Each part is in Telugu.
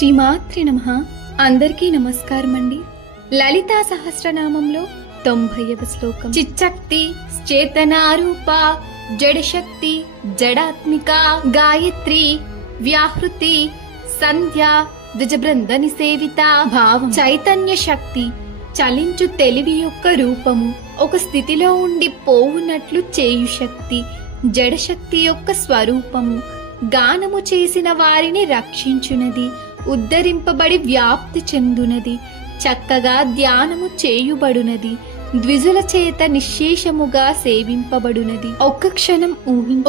శ్రీమాత్రే నమః. అందరికీ నమస్కారం అండి. లలితా సహస్రనామంలో 90వ శ్లోకం. చిచ్చక్తి చేతనారూప జడశక్తి జడాత్మిక గాయత్రి వ్యాహృతి సంధ్య ద్విజబృంద నిసేవిత. భావం: చైతన్య శక్తి చలించు తెలివి యొక్క రూపము, ఒక స్థితిలో ఉండి పోవునట్లు చేయు శక్తి, జడశక్తి యొక్క స్వరూపము, గానము చేసిన వారిని రక్షించునది, ఉద్ధరింపబడి వ్యాప్తి చెందునది, చక్కగా ధ్యానము చేయుబడునది, ద్విజుల చేత నిశ్శేషముగా సేవింపబడునది. ఒక్క క్షణం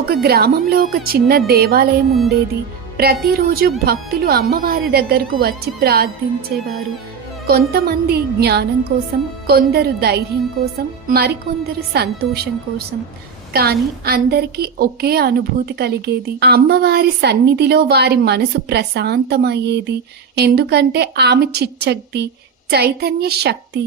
ఒక గ్రామంలో ఒక చిన్న దేవాలయం ఉండేది. ప్రతిరోజు భక్తులు అమ్మవారి దగ్గరకు వచ్చి ప్రార్థించేవారు. కొంతమంది జ్ఞానం కోసం, కొందరు ధైర్యం కోసం, మరికొందరు సంతోషం కోసం. కానీ అందరికీ ఒకే అనుభూతి కలిగేది. అమ్మవారి సన్నిధిలో వారి మనసు ప్రశాంతమయ్యేది. ఎందుకంటే ఆమె చిచ్చక్తి, చైతన్య శక్తి,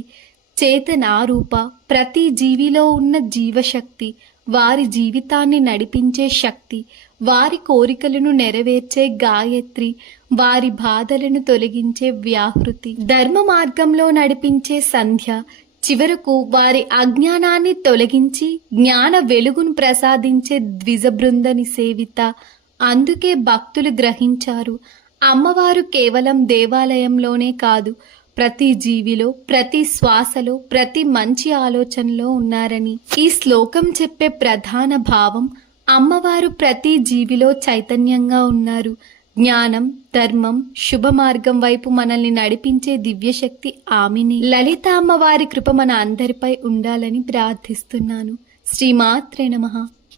చేతనారూప, ప్రతి జీవిలో ఉన్న జీవశక్తి, వారి జీవితాన్ని నడిపించే శక్తి, వారి కోరికలను నెరవేర్చే గాయత్రి, వారి బాధలను తొలగించే వ్యాహృతి, ధర్మ మార్గంలో నడిపించే సంధ్య, చివరకు వారి అజ్ఞానాన్ని తొలగించి జ్ఞాన వెలుగును ప్రసాదించే ద్విజబృంద నిసేవిత. అందుకే భక్తులు గ్రహించారు, అమ్మవారు కేవలం దేవాలయంలోనే కాదు, ప్రతి జీవిలో, ప్రతి శ్వాసలో, ప్రతి మంచి ఆలోచనలో ఉన్నారని. ఈ శ్లోకం చెప్పే ప్రధాన భావం, అమ్మవారు ప్రతి జీవిలో చైతన్యంగా ఉన్నారు. జ్ఞానం, ధర్మం, శుభ మార్గం వైపు మనల్ని నడిపించే దివ్యశక్తి ఆమెని. లలిత అమ్మవారి కృప మన అందరిపై ఉండాలని ప్రార్థిస్తున్నాను. శ్రీమాత్రే నమః.